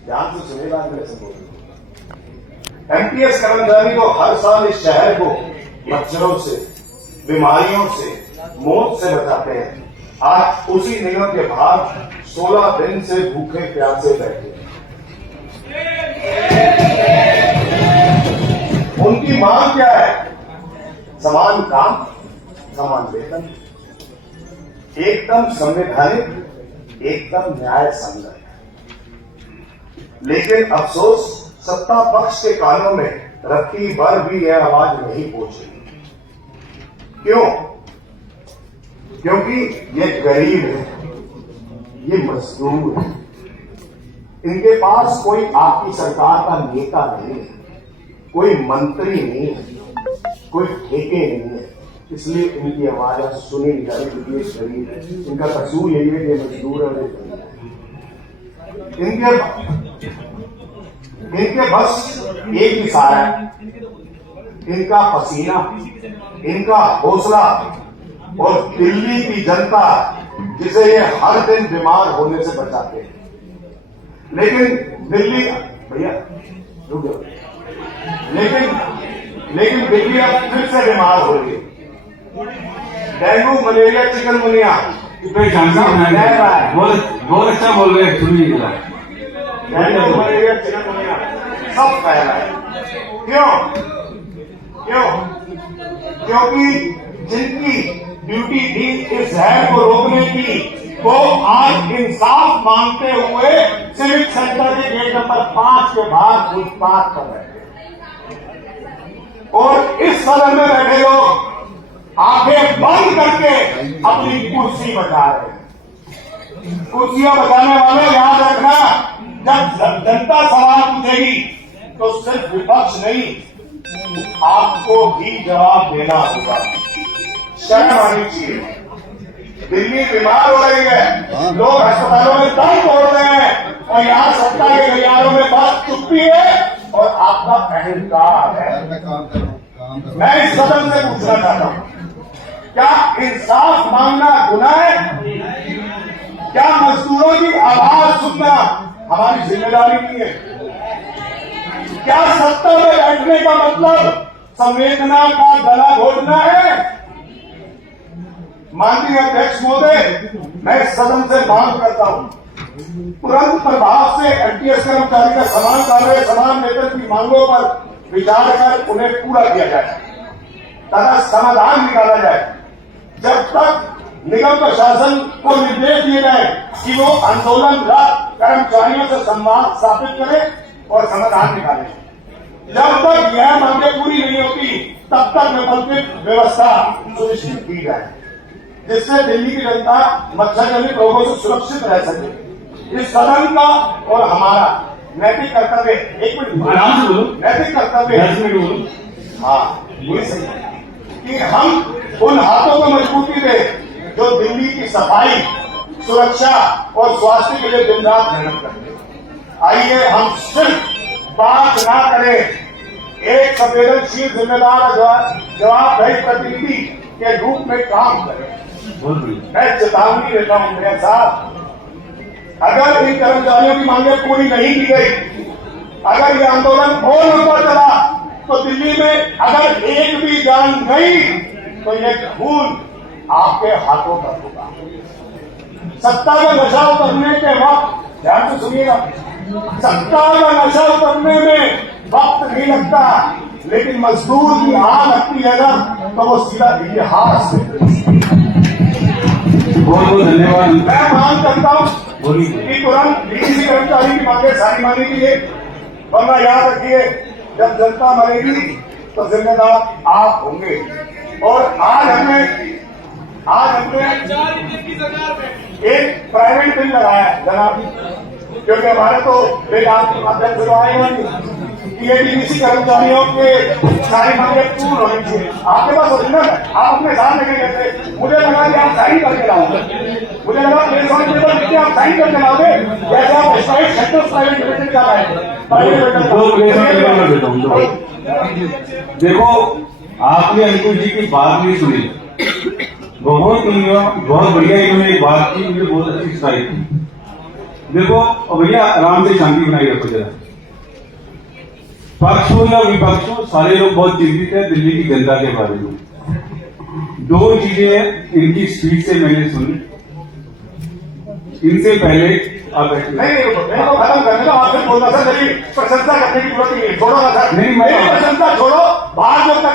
ध्यान से सुनेगा मेरे संबोधन। एमटीएस कर्मचारी को हर साल इस शहर को मच्छरों से, बीमारियों से, मौत से बचाते हैं। आज उसी निगम के बाहर 16 दिन से भूखे प्यासे बैठे। उनकी मांग क्या है? समान काम, समान वेतन, एकदम संवैधानिक, एकदम न्याय संगत। लेकिन अफसोस सत्ता पक्ष के कानों में रत्ती भर भी यह आवाज नहीं पहुंची। क्यों? क्योंकि ये गरीब है, ये मजदूर है, इनके पास कोई आपकी सरकार का नेता नहीं है, कोई मंत्री नहीं है, कोई ठेके नहीं है, इसलिए इनकी आवाज आज सुनी नहीं जा रही क्योंकि ये गरीब है। इनका कसूर यही है कि मजदूर है, इनके बस एक ही सहारा है, इनका पसीना, इनका हौसला और दिल्ली की जनता जिसे ये हर दिन बीमार होने से बचाते हैं। लेकिन दिल्ली भैया रुक जाओ, लेकिन दिल्ली अब फिर से बीमार हो रही है। डेंगू, मलेरिया, चिकनगुनिया बहुत अच्छा बोल रहे हैं। सुनिए जरा, डेंगू, मलेरिया, चिकनगुनिया सब फैल रहा है। क्यों? क्योंकि जिनकी ड्यूटी थी इस जहर को रोकने की, वो आज इंसाफ मांगते हुए सिविक सेंटर के गेट नंबर 5 के बाहर पूछताछ कर रहे थे। और इस सदन में बैठे लोग आंखें बंद करके अपनी कुर्सी बचा रहे हैं। कुर्सियां बचाने वाले याद रखना, जब जनता सवाल पूछेगी तो सिर्फ विपक्ष नहीं, आपको भी जवाब देना होगा। शर्म आनी चाहिए। दिल्ली बीमार हो रही है, लोग अस्पतालों में दम तोड़ रहे हैं और यहाँ सत्ता के गलियारों में बात चुप्पी है और आपका अहंकार है। मैं इस सदन से पूछना चाहता हूँ, क्या इंसाफ मांगना गुनाह है? क्या मजदूरों की आवाज सुनना हमारी जिम्मेदारी नहीं है? क्या सत्ता में बैठने का मतलब संवेदना का गला घोटना है? माननीय अध्यक्ष महोदय, मैं सदन से मांग करता हूं, तुरंत प्रभाव से एमटीएस कर्मचारी का समान कार्य, समान वेतन की मांगों पर विचार कर उन्हें पूरा किया जाए तथा समाधान निकाला जाए। जब तक निगम प्रशासन को निर्देश दिए जाए कि वो आंदोलनरत कर्मचारियों से संवाद स्थापित करे और समाधान निकाले, जब तक यह मांगे पूरी नहीं होती तब तक वैकल्पिक व्यवस्था सुनिश्चित की जाए जिससे दिल्ली की जनता मच्छरजनित रोगों से सुरक्षित रह सके। इस सदन का और हमारा नैतिक कर्तव्य, एक मिनट आराम से बोलो, नैतिक कर्तव्य ये सही है कि हम उन हाथों को मजबूती दें जो दिल्ली की सफाई, सुरक्षा और स्वास्थ्य के लिए दिन रात मेहनत करते हैं। आइए हम सिर्फ बात ना करें, एक संवेदनशील, जिम्मेदार, जवाबदेही प्रतिनिधि के रूप में काम करें। मैं चेतावनी देता हूं मेरे साथ, अगर इन कर्मचारियों की मांगें पूरी नहीं की गई, अगर ये आंदोलन और लंबा चला तो दिल्ली में अगर एक भी जान गई तो ये खून आपके हाथों पर होगा। सत्ता का नशा उतरने के वक्त, ध्यान से सुनिएगा, सत्ता का नशा उतरने में वक्त नहीं लगता, लेकिन मजदूर की आग लगती है ना तो वो सीधा इतिहास से। बहुत बहुत धन्यवाद। मैं मांग करता हूं कि तुरंत डीसी कर्मचारी की मांगे सारी मानी कीजिए, वरना याद रखिए जब जनता मरेगी तो जिम्मेदार आप होंगे। और आज हमने एक प्राइवेट बिल लगाया है जनाब, क्योंकि हमारे तो बेकार माध्यम से आएगा कि ये डीसी कर्मचारियों के सारी मांगे पूर्ण होनी चाहिए। आपके पास ओरिजिनल है, आप अपने साथ लेके गए थे, मुझे लगा कि आप साइन करके लाओगे, मुझे लगा प्लेटफॉर्म पेपर लिख के आप साइन करके लाओगे, जैसे आप स्ट्राइक सेक्टर प्राइवेट लिमिटेड का है। देखो, आपने अंकुश जी की बात नहीं सुनी, बहुत बढ़िया इन्होंने बात की, मुझे बहुत अच्छी सुनाई थी। देखो भैया आराम से शांति बनाई रखो जरा। पक्ष हो या विपक्ष हो, सारे लोग बहुत चिंतित है दिल्ली की जनता के बारे में। दो चीजें इनकी स्पीच से मैंने सुनी। इनसे पहले आप नहीं मैं तो खत्म करने का आपसे बोलना था, मेरी प्रशंसा करने की जरूरत नहीं है, छोड़ो ना सर। नहीं, मैं- मेरी प्रशंसा छोड़ो, बाहर जो तक मैं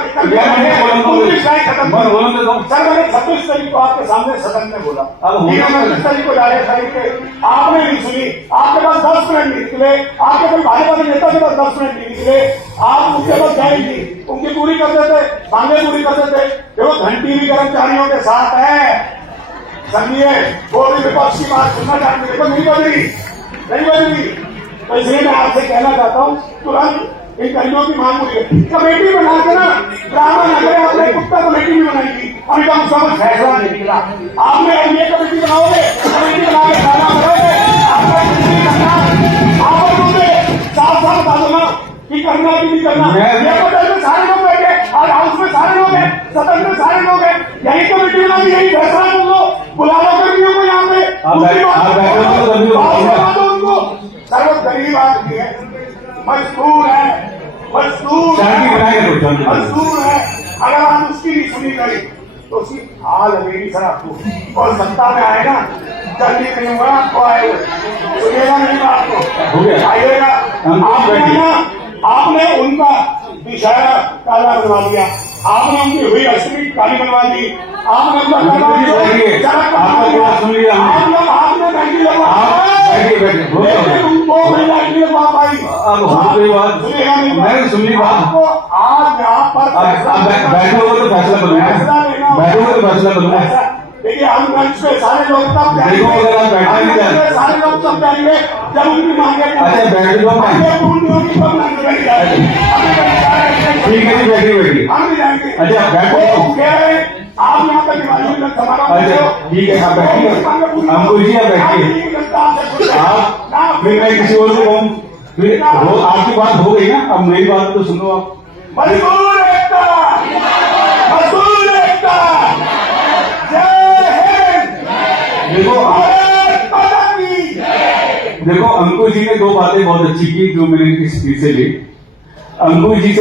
खत्म मैं बोलने देता हूं। सर। मैंने 26 तारीख को आपके सामने सदन में बोला, अब हो गया। 29 तारीख को जाहिर तारीख के आपने नहीं सुनी, आपके पास 10 मिनट नहीं निकले, आपके कोई भाजपा के नेता के पास 10 मिनट नहीं निकले, आप उनके पास जाएंगी, उनकी पूरी कर देते, मांगे पूरी कर देते। देखो घंटी भी कर्मचारियों के साथ है, समझिए, वो भी विपक्ष की बात सुनना चाहते, देखो नहीं बज रही। तो इसलिए मैं आपसे कहना चाहता हूं, तुरंत इन कर्मियों की मांग हुई है, कमेटी बना के ना ड्रामा न करें। आपने कुत्ता कमेटी भी बनाई थी, अभी तक उसका कुछ फैसला नहीं निकला। आपने अब ये कमेटी बनाओगे, कमेटी बना के खाना बनाओगे, आपका कुछ नहीं करना। आप मुझे साफ बता दो ना कि करना कि नहीं करना। ये होटल में सारे लोग बैठे, और हाउस में सारे लोग हैं, सदन में सारे लोग हैं, यही कमेटी बना के यही फैसला कर लो, बुला लो कर्मियों को यहाँ पे। उनको सर वो गरीब आदमी है, मजदूर है, मजदूर है। अगर आप उसकी नहीं सुनी गई तो उसकी हाल लगेगी सर आपको, और सत्ता में आएगा जल्दी नहीं होगा आपको, आए सुनिएगा नहीं आपको आइएगा। आपने उनका इशारा काला बनवा दिया, आपने उनकी हुई अश्लील काली बनवा दी, आपने उनका आपने महंगी लगवा उनको महंगी लगवा पाई। अब हो गई बात, मैं सुननी बात। आपको आज यहाँ पर बैठोगे तो फैसला करूंगा, बैठोगे तो फैसला करूंगा। देखिए हम मंच पे सारे लोग तब देखो, अगर आप बैठा नहीं जाए, सारे लोग तब जाएंगे जब उनकी मांगे अच्छा बैठ जाओ, ठीक है जी, बैठिए। हम भी जाएंगे। अच्छा बैठो, आप यहाँ पर दिवाली समारोह अच्छा ठीक है, आप बैठिए, हमको जी आप बैठिए। आप फिर मैं किसी और से कहूँ, फिर आपकी बात हो गई ना, अब मेरी बात तो सुनो आप। मजदूर एकता, मजदूर एकता, जय हिंद। देखो अंकुश जी ने दो बातें बहुत अच्छी की जो मैंने इनकी स्पीच से ली। अंकुश जी